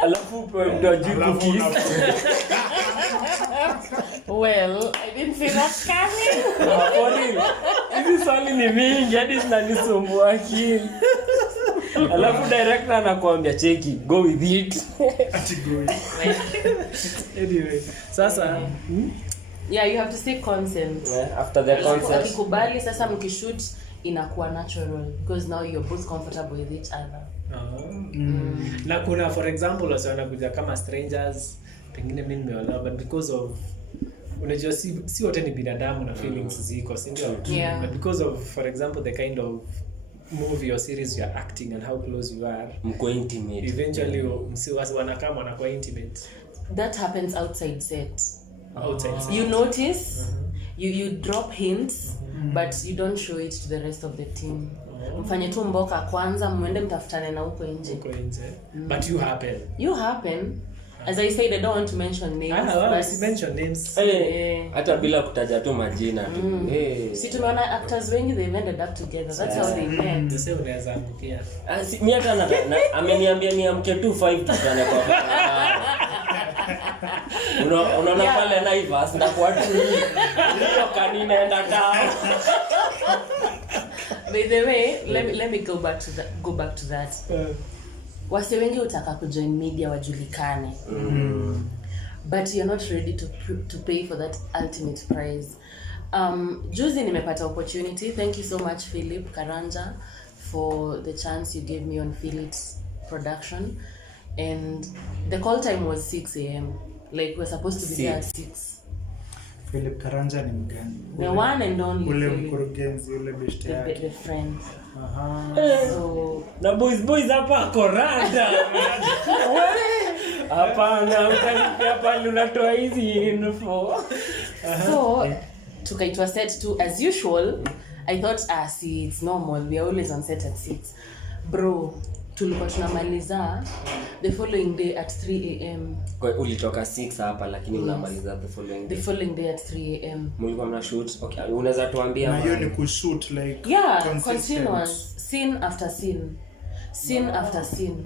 Alafu mtu ajibu kiss. Well, I didn't see that coming. For real. Hizi swali ni mingi hadi zinanisumbua akili. Alafu director anakuambia cheki, go with it. Anyway, sasa yeah, you have to seek consent. After the consent. Akikubali sasa mkishoot inakuwa natural because now you're both comfortable with each other. Na kuna for example wanakuja kama strangers, pengine mimi nimeolewa but because of unajua si wote ni binadamu na feelings ziko, si ndio? Yeah. But because of for example the kind of movie or series you are acting and how close you are, mko intimate, eventually wanakama wanakuwa intimate. That happens outside set. Outside set. You notice, you drop hints, but you don't show it to the rest of the team. Mfanye tu mboka kwanza, mwende mtafutane na huko nje. But you happen. As I said, I don't want to mention names. But mention names. Hata bila kutaja tu majina tu. Si tumeona actors wengi they've ended up together. That's how they met. Sasa unaweza angukia. Mimi hata ameniambia niamke tu 5 tutane kwa unaona pale Naivas ndakuwa tu hiyo kanina enda down. By the way, let me go back to that. Wase wengi utaka kujoin media wajulikane. But you're not ready to pay for that ultimate prize. Juzi nimepata opportunity. Thank you so much Philip Karanja for the chance you gave me on Philip's production. And the call time was 6 a.m. Like we're supposed to be there at 6. Philip Karanja ni mgani? The one and only Ule Philip. mkurugenzi, ule beshte yake. The friend. So Na boys hapa koranda. Hapana, utanipea pale unatoa hizi info. So tukaitwa set 2 as usual. I thought see it's normal, we are always on set at 6. Bro, tulikuwa tunamaliza the following day at 3 am. Kwa ulitoka 6 hapa lakini unamaliza the following day at 3 am. Mlikuwa mna shoot. Okay, unaweza tuambia na hiyo ni kushoot like continuous scene after scene.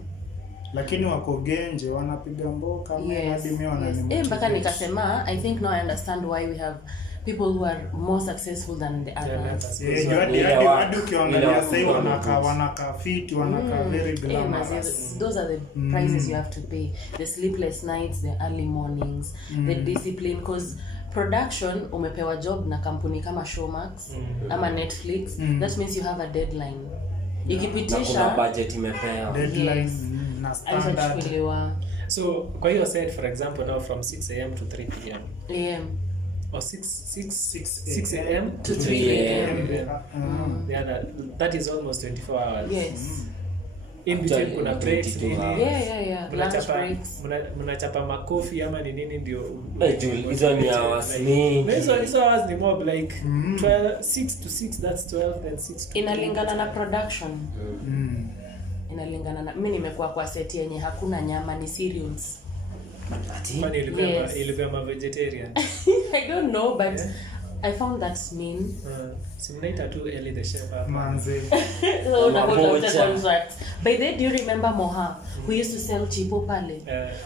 Lakini wako genje wanapiga mboka hadi mimi wananimotivate. Mpaka nikasema I think now I understand why we have people who are more successful than the others. Hadi ukiangalia sasa wanaka fit, wanaka very glamorous. Those are the prices you have to pay. The sleepless nights, the early mornings, the discipline, because production umepewa job na kampuni kama Showmax ama Netflix, that means you have a deadline. Ikipitisha kuna budget imepewa deadline na standard. So kwa hiyo set for example now from 6 am to 3 pm or 6 am to 3 am. Yeah, that is almost 24 hours. Yes. In between kuna breaks nini? Yeah. Lunch breaks. Mnachapa makofi ama ni nini ndio? Hizo ni hours mingi. Hizo hours ni more like 6 to 6, that's 12, then 6 to inalingana na production. Inalingana na mimi nimekuwa kwa set yenye hakuna nyama, ni cereals. Kwani ilikuwa vegetarian? I don't know, but I found that mean. Simulator to Ellie the chef hapa. Manze. So na hold the contract. By the way, do you remember Moha who used to sell chipo pale?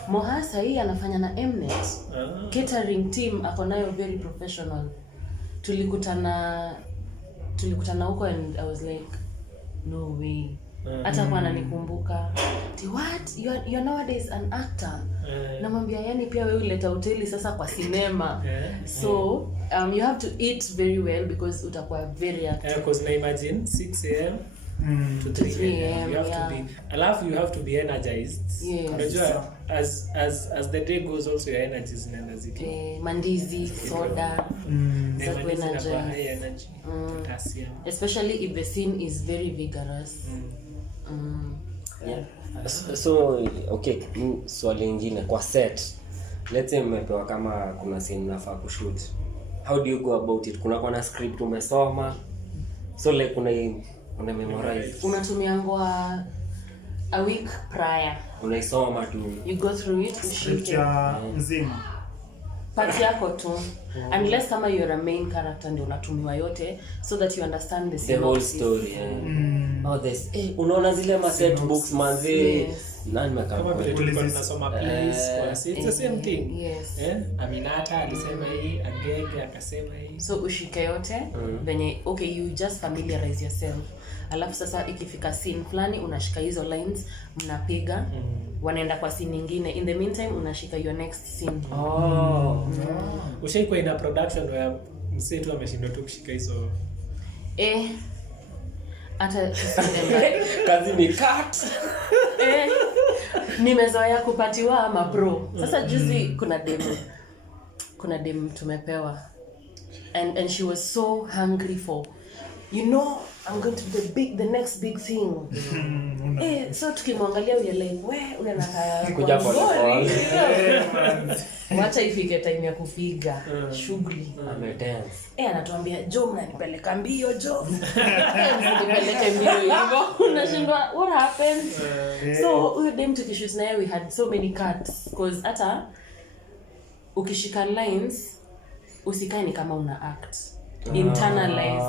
Moha sahi anafanya na Mnet. Catering team ako nayo very professional. Tulikutana huko and I was like no way. Hata kwa ananikumbuka. What? You're nowadays an actor. Namwambia yani pia wewe uleta hoteli sasa kwa cinema. So you have to eat very well because utakuwa very active. Because na imagine 6 am to 3 am. You have to be alafu you have to be energized. Unajua as the day goes also your energy is energized. Mandizi, soda, high energy, potassium. Especially if the scene is very vigorous. So okay, swali lingine kwa set. Let's say mmepewa kama kuna scene nafaa kushoot. How do you go about it? Kuna na script umesoma? So like una memorize. Unatumia ngwa a week prior. Unaisoma tu. You go through it, ushike nzima. Part yako tu. Unless kama you're a main character ndio unatumiwa yote so that you understand the whole story. Oh this unaona zile ma set books manzi nani kama vile tulikuwa tunasoma plays it's the same thing. Aminata alisema hii, Agege akasema hii. So ushike yote venye okay you just familiarize yourself. Alafu sasa ikifika scene fulani unashika hizo lines mnapiga wanaenda kwa scene nyingine. In the meantime unashika your next scene. Ushaikuwa ina production where msetu ameshindwa tu kushika hizo hata kazi ni cut. Nimezoea kupatiwa ama pro. Sasa juzi kuna demo tumepewa and she was so hungry for I'm going to do the next big thing. So tukimwangalia we like unanaka kuja kwa wacha ifike time ya kupiga shughuli. Amedance. Anatuambia Jo mnanipeleka mbio Jo. Nipeleke mbio hivyo. Unashindwa what happened? So huyo dem tukishoot naye we had so many cuts because hata ukishika lines usikae ni kama una act. Internalize.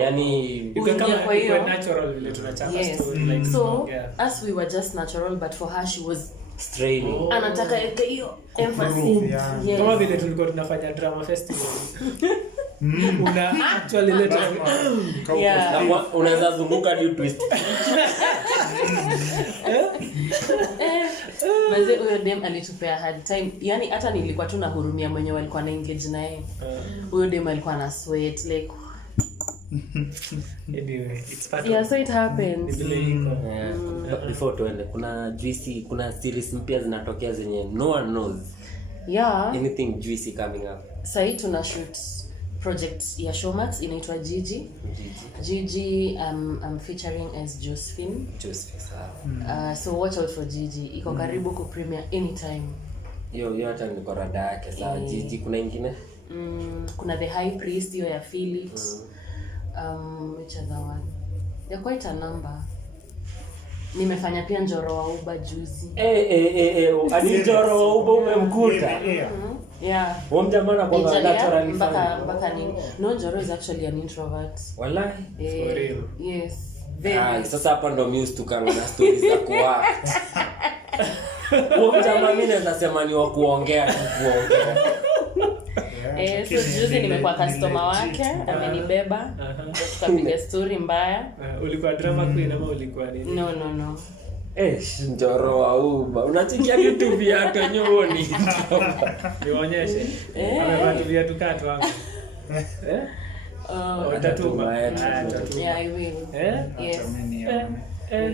Yani kama iko natural vile tunachapa story like so as we were just natural but for her she was straining. Anataka hiyo emphasis. Kama vile tulikuwa tunafanya drama festival. Una actually let unaweza zunguka new twist. Maze huyo dem alitupea hard time. Yani hata nilikuwa tu nahurumia mwenyewe alikuwa na engage naye. Huyo dem alikuwa na sweat like anyway it's part so it happens. Before tuende kuna series mpya zinatokea zenye no one knows. Yeah. Anything juicy coming up? Sahi tuna shoot project ya Showmax inaitwa Gigi. I'm featuring as Josephine. So watch out for Gigi. Iko karibu ku premiere anytime. Yo hata niko rada yake sawa. Gigi kuna ingine? Kuna The High Priest hiyo ya Felix. Which other one? They're quite a number. Nimefanya pia Njoro wa Uba juzi. Ani Njoro wa Uba umemkuta? Yeah. Wamjamana kwa naturally mpaka ni no, Njoro is actually an introvert. Wallahi? For real? Yes. Very. Sasa hapa ndo mimi ustukana na stories za kuact. Wamjamana mimi nasema ni wa kuongea. So juzi nimekuwa customer wake, amenibeba. Tukapiga story mbaya. Ulikuwa drama queen ama ulikuwa nini? No. Njoro wa Uba. Unachikia vitu viatu nyoni. Nionyeshe. Amevaa viatu kato hapo. Utatuma. Yeah, I will. Yes.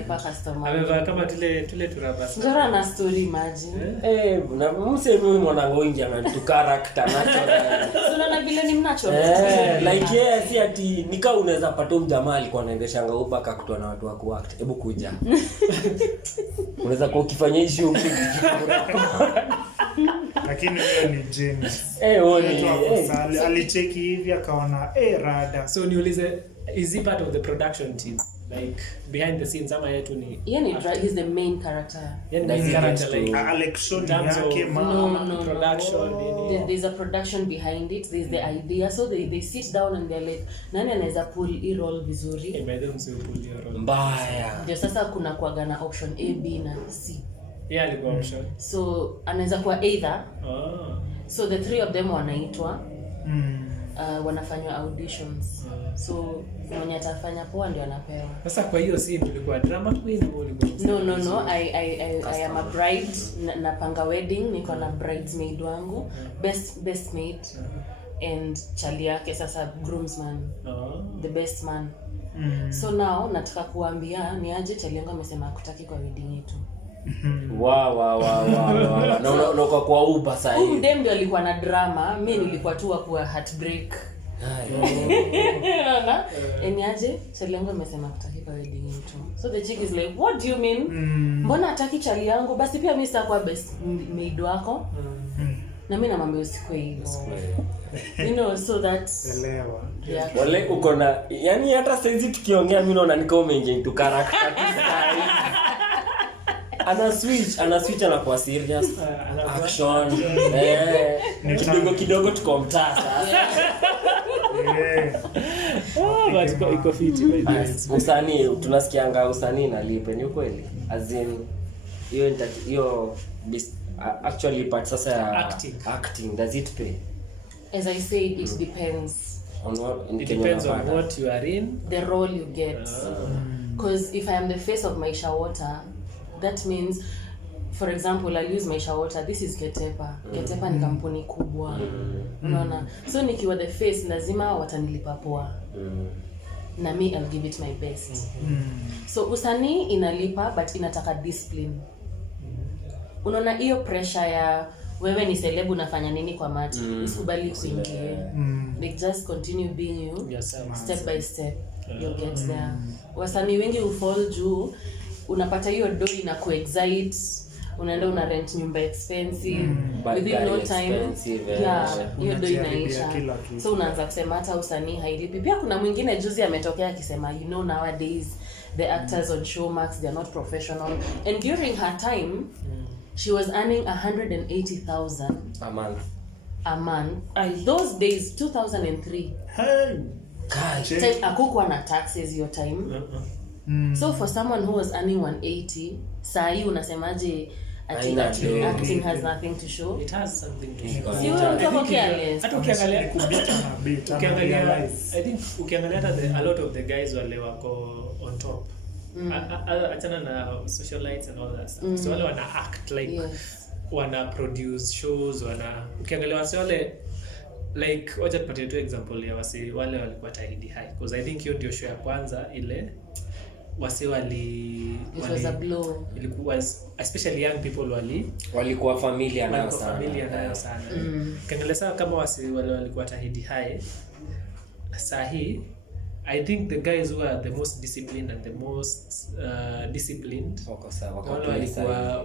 Kwa customer. Amevaa kama tule turaba. Njoro na story imagine. Na msemi mwanangu ingia na tu character natural. Unaona vile ni natural. Like si ati nika unaweza pata mjamaa alikuwa anaendeshanga Uber akakutoa na watu wa kuact. Hebu kuja. Unaweza kwa ukifanya issue ukikura. Lakini wewe ni genius. Alicheki hivi akaona rada. So niulize, is he part of the production team? Like behind the scenes ama yetu ni he's the main character. Like Alexon yake no production. There's a production behind it. There's the idea. So they sit down and they're like, nani anaweza pull hii role vizuri? By them so pull your role. Mbaya. Ndio sasa kuna kuaga na option A, B na C. Yeah, alikuwa option. So anaweza kuwa either. So the three of them wanaitwa. Wanafanywa auditions. So mwenye atafanya poa ndio anapewa. Sasa kwa hiyo scene tulikuwa drama queen au ulikuwa? No. I am a bride. Napanga wedding, niko na bridesmaid wangu, best maid and chali yake sasa groomsman. The best man. So now nataka kuambia ni aje chali yangu amesema hakutaki kwa wedding yetu. Wow. No kwa Uber sasa hivi. Dem ndio alikuwa na drama, mimi nilikuwa tu kwa heartbreak. Niaje chali yangu amesema hakutaki kwa wedding yetu. So the chick is like, what do you mean? Mbona hataki chali yangu? Basi pia mimi sitakuwa best maid wako. Na mimi namwambia usikwe hivyo. So that's elewa. Wale uko na yani hata saizi tukiongea mimi naona niko umeingia into character ana switch anakuwa serious action kidogo tuko mtaa sasa but iko fiti by the way. Usanii tunasikianga usanii nalipe ni kweli as in hiyo actually part sasa ya acting does it pay? As I said, it depends on what you are in, the role you get. Because if I am the face of Maisha Water, that means, for example, I'll use Maisha Water. This is Ketepa. Ketepa ni kampuni kubwa. Unaona? So nikiwa the face lazima watanilipa poa. Na me I'll give it my best. So usanii inalipa but inataka discipline. Unaona hiyo pressure ya wewe ni celeb unafanya nini kwa mati, usikubali kuingia. Like just continue being you, step by step you'll get there. Wasanii wengi ufall juu unapata hiyo doi na ku-excite, unaenda una rent nyumba expensive, within no time hiyo doi inaisha. So unaanza kusema hata usanii hailipi. Pia kuna mwingine juzi ametokea akisema nowadays the actors on Showmax they are not professional, and during her time she was earning 180,000 a month. Those days 2003. Akukwa na taxes your time. So for someone who was earning 180, saa hii unasemaje acting has nothing to show? It has something to show. Hata ukiangalia a lot of the guys wale wako on top. Achana na socialites and all that stuff. So wale wana act like wana produce shows, ukiangalia wale like wacha tupate tu example ya wale walikuwa Tahidi High, because I think hiyo ndio show ya kwanza ile wase It was a blow. ilikuwa especially young people walikuwa familia nayo sana. Kangelea sana kama wase wale walikuwa tahidi high. Sahi I think the guys who are the most disciplined and the most disciplined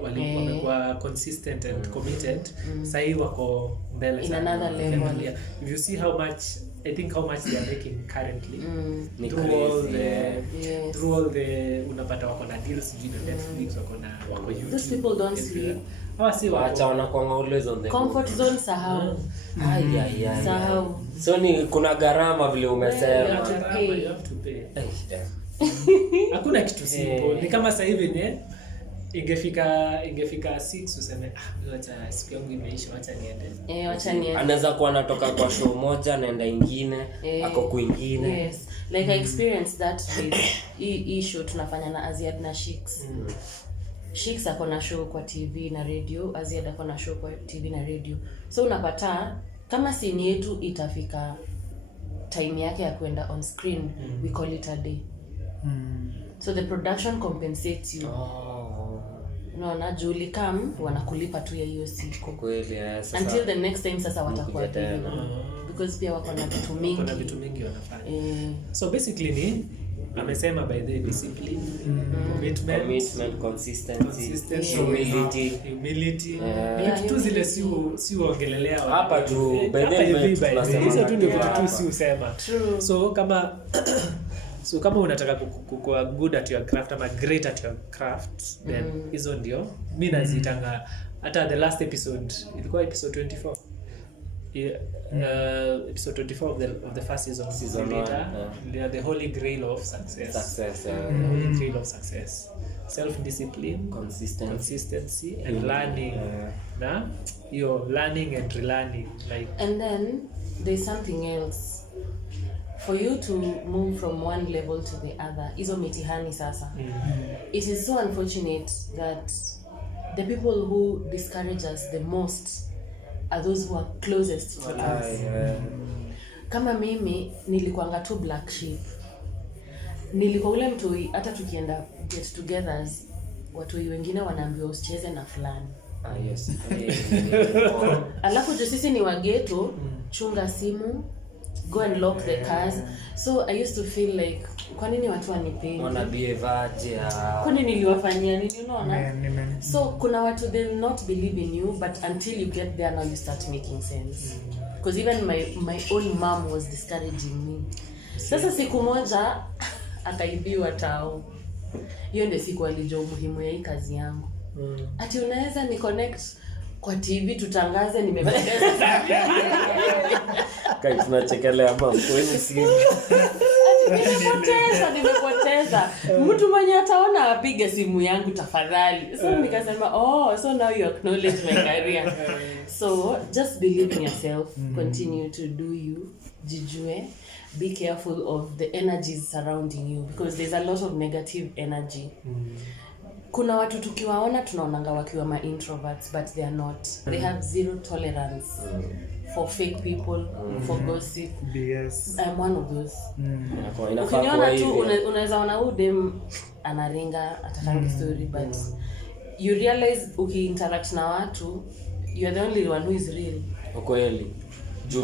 walikuwa consistent and committed. Sahi wako mbele in another level. If you see how much they are making currently through all the unapata wako na deals with Netflix, wako YouTube. Those people don't sleep. Wacha wanakuwa always on the comfort zone. Sahau. Sahau. So ni kuna gharama vile umesema. You have to pay. Hakuna kitu simple. Ni kama sasa hivi ingefika 6 useme acha siku yangu imeisha, acha niende. Anaweza kuwa anatoka kwa show moja naenda ingine, ako kwingine. Yes. Like I experienced that with issue tunafanya na Aziad na Sheiks. Sheiks ako na show kwa TV na radio, Aziad ako na show kwa TV na radio. So unapata kama scene yetu itafika time yake ya kwenda on screen, we call it a day. So the production compensates you. Unaona Julie come wanakulipa tu ya hiyo siku. Kweli sasa. Until the next time sasa watakuwa hivi. Because pia wako na vitu mingi wanafanya. So basically amesema by the discipline, commitment, consistency, humility. Vitu zile si uongelelea hapa tu by the hizo tu ndio vitu tu si usema. So kama unataka kuwa good at your craft ama great at your craft, then hizo ndio mimi nazitanga. Hata the last episode ilikuwa episode 24. Episode 24 of the first season later, the holy grail of success. The holy grail of success. Self-discipline, consistency and learning. Na your learning and relearning, like. And then there's something else. For you to move from one level to the other, izo mitihani sasa. It is so unfortunate that the people who discourage us the most are those who are closest to us. Kama mimi nilikuanga tu black sheep. Nilikuwa ule mtu hata tukienda get togethers, watu wengine wanaambiwa usicheze na fulani. Yes. Alafu sisi ni wageto, chunga simu, go and lock the cars. So I used to feel like kwa nini watu wanipendi? Wana behave aje? Kwa nini niliwafanyia nini, unaona? So kuna watu they will not believe in you, but until you get there now you start making sense. Because even my own mom was discouraging me. Sasa siku moja akaibiwa tao. Hiyo ndio siku alijua umuhimu ya hii kazi yangu. Ati unaweza ni connect kwa TV tutangaze nimepoteza. Kai tunachekelea mama kweli si. Nimepoteza. Mtu mwenye ataona apige simu yangu tafadhali. So nikasema so now you acknowledge my career. So just believe in yourself, continue to do you, jijue. Be careful of the energies surrounding you because there's a lot of negative energy. Kuna watu tukiwaona tunaonanga wakiwa ma introverts, but they are not. They have zero tolerance for fake people, for gossip. Yes. I'm one of those. Ukiniona tu unaweza ona huyu dem anaringa atatanga story, but you realize ukiinteract na watu you are the only one who is real. Kweli.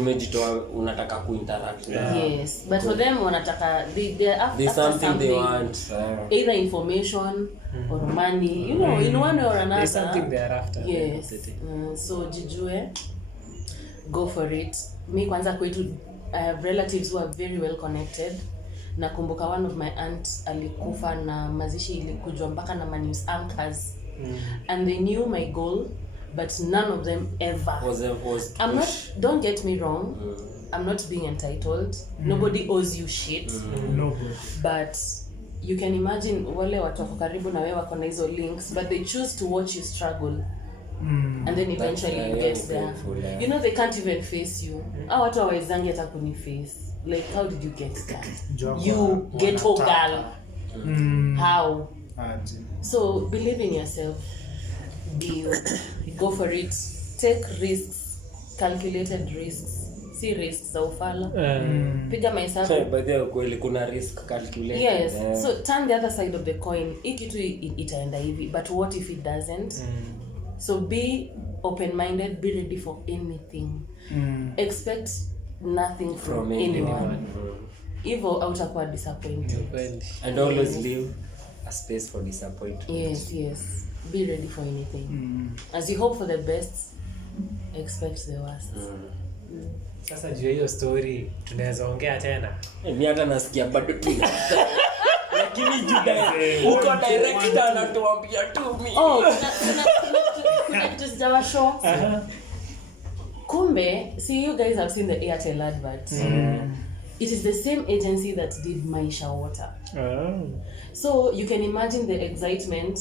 Umejitoa unataka kuinteract na. Yes, but for them wanataka they after something they want. Either information or money, you know, in one way or another. There's something they are after. Yes. So jijue, go for it. Me kwanza kwetu I have relatives who are very well connected. Nakumbuka one of my aunts alikufa na mazishi ilikujwa mpaka na news anchors. And they knew my goal, but none of them ever was I'm not, don't get me wrong, I'm not being entitled. Nobody owes you shit. Nobody. But you can imagine wale watu wako karibu na wewe wako na hizo links, but they choose to watch you struggle. And then eventually you get there. You know they can't even face you. Watu hawawezangi hata kuniface. Like how did you get there? You ghetto girl. How? So believe in yourself. Go for it. Take risks, calculated risks. si risk za ufala. Piga mahesabu. By the way kweli kuna risk calculated. Yes. So turn the other side of the coin. Ikitu itaenda hivi, but what if it doesn't? So be open-minded, be ready for anything. Expect nothing from anyone. Evil utakuwa disappointed. And always leave a space for disappointment. Yes. Be ready for anything. As you hope for the best, expect the worst. Sasa juu hiyo story tunaweza ongea tena. Mimi hata nasikia bado tu. Lakini juda uko director anatuambia tu mimi. Kuna kitu sijawashow. Kumbe, see you guys have seen the Airtel advert. It is the same agency that did Maisha Water. So you can imagine the excitement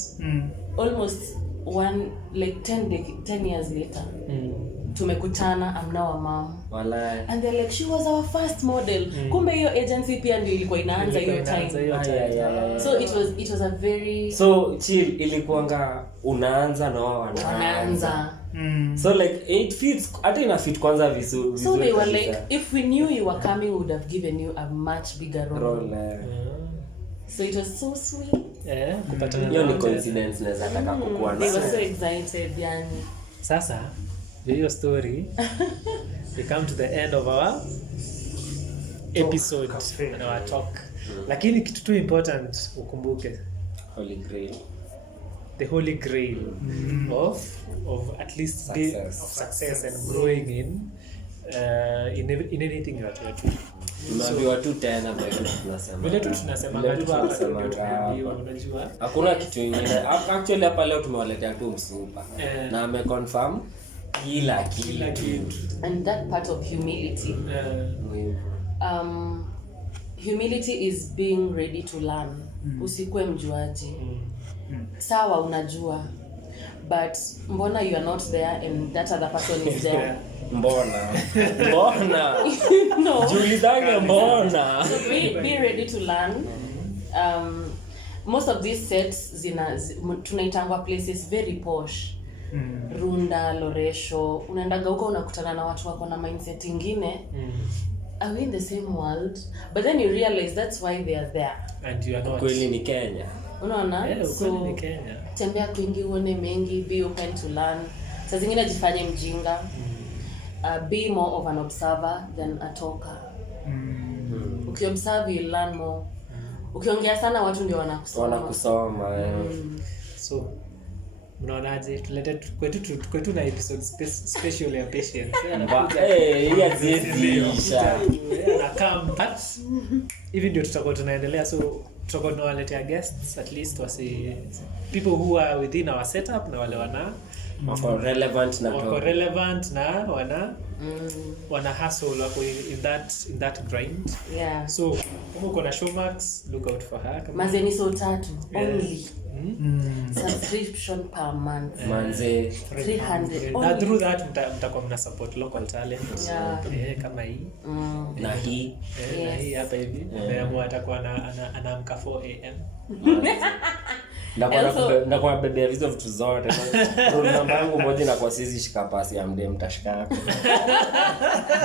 almost 10 years later. Tumekutana, I'm now a mom. Walai. And they're like, she was our first model. Kumbe hiyo agency pia ndio ilikuwa inaanza hiyo time. So it was a very... So chill ilikuanga unaanza na wao wanaanza. So like it fits hata ina fit kwanza vizuri. So they were like, if we knew you were coming, we would have given you a much bigger role. So it was so sweet. Kupatana. Hiyo ni coincidence naweza taka kukuwa na. They were so excited yani. Sasa hiyo story we come to the end of our episode and our talk. Lakini kitu tu important ukumbuke. Holy Grail. The holy grail of at least success and growing in anything that you're doing. Tunaambiwa tu tena bado tunasema. Vile tu tunasema hapa ndio tunaambiwa, unajua. Hakuna kitu kingine. Actually hapa leo tumewaletea tu msupa. Na ameconfirm kila kitu. And that part of humility. Humility is being ready to learn. Usikue mjuaji. Sawa unajua, but mbona you are not there and that other person is there? Mbona No. Julidanga mbona. So be ready to learn. Most of these sets tunaitangwa places very posh. Runda, Loresho, unaendaga huko unakutana na watu wako na mindset ingine. Are we in the same world? But then you realize that's why they are there. And you are not. Kweli ni Kenya. Unaona? So tembea kwingi uone mengi, be open to learn. Saa zingine jifanye mjinga. Be more of an observer than a talker. Ukiobserve you learn more. Ukiongea sana watu ndio wanakusoma. So mnaonaje tulete kwetu na episode special ya patience. Ya ziisha. Na come but even ndio tutakuwa tunaendelea, so tutakuwa tunawaletea guests at least wasi people who are within our setup na wale wako relevant na wana hustle wako in that grind. So kama uko na Showmax, look out for her. Mazeni so 3 only. Subscription per month. Manze 300. Na through that mtakuwa mna support local talent. Kama hii. Na hii. Na hii hapa hivi. Na atakuwa anaamka 4 am. Na kwa bebe hizo vitu zote. Rule namba yangu moja na kwa sisi shika pasi ya mde mtashika.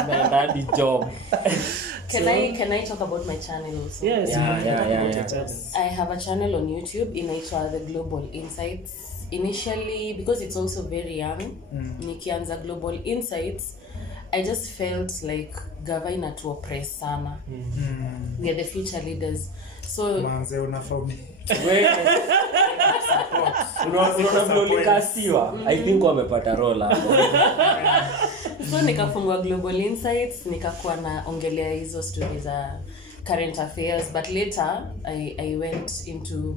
Na ndadi job. Can I talk about my channel also? Yes. Yeah. I have a channel on YouTube inaitwa The Global Insights. Initially, because it's also very young, nikianza Global Insights, I just felt like gava inatu oppress sana. We are the future leaders. So manze unafaumi. Unafikasiwa. I think wamepata role hapo. So nikafungua Global Insights, nikakuwa naongelea hizo stories za current affairs, but later I went into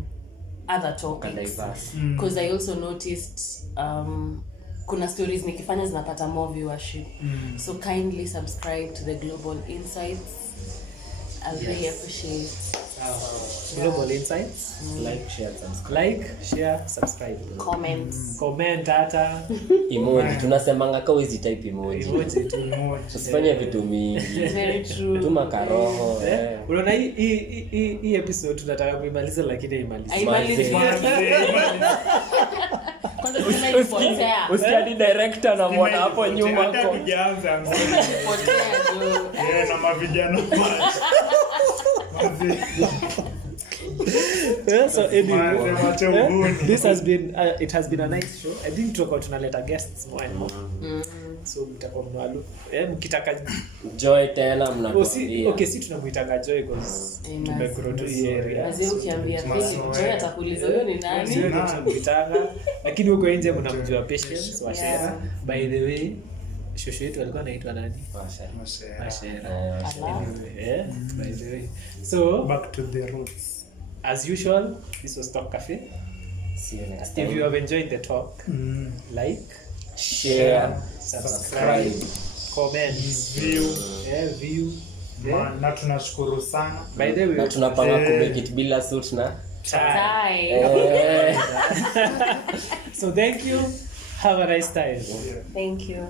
other topics because I also noticed kuna stories nikifanya zinapata more viewership. So kindly subscribe to the Global Insights. I really appreciate Global Insights. Like, share, subscribe. Comment hata emoji. Tunasemanga kwa hizi type emoji. Usifanye vitu mingi. Very true. Tuma karoho. Unaona hii episode tunataka kuimaliza lakini haimalizi. Kwanza tuseme ilipotea. Usiani director na mwana hapo nyuma hata kwa. tujaanza Ilipotea jo. na mavijana So anyway, Wacha uhuni. this has been it has been a nice show. I think tutakuwa tunaleta guests more and more. So mtakuwa mnalu mkitaka Joy tena mnatuambia. okay, si tunamuitanga Joy because tumegrow to hii area. Wazee ukiambia Philip Joy atakuuliza huyo ni nani? Sio tunamuitanga, lakini huko nje mnamjua Patience Wacera. By the way, shosho yetu alikuwa anaitwa nani? Wacera. By the way. So Back to the roots. as usual, this was Talk Cafe. See you next If time. you have enjoyed the talk, like, Share, subscribe, comment, view. Na tunashukuru sana. By the way, Na tunapanga kumake it bila suit na tie. So thank you. Have a nice time. Thank you.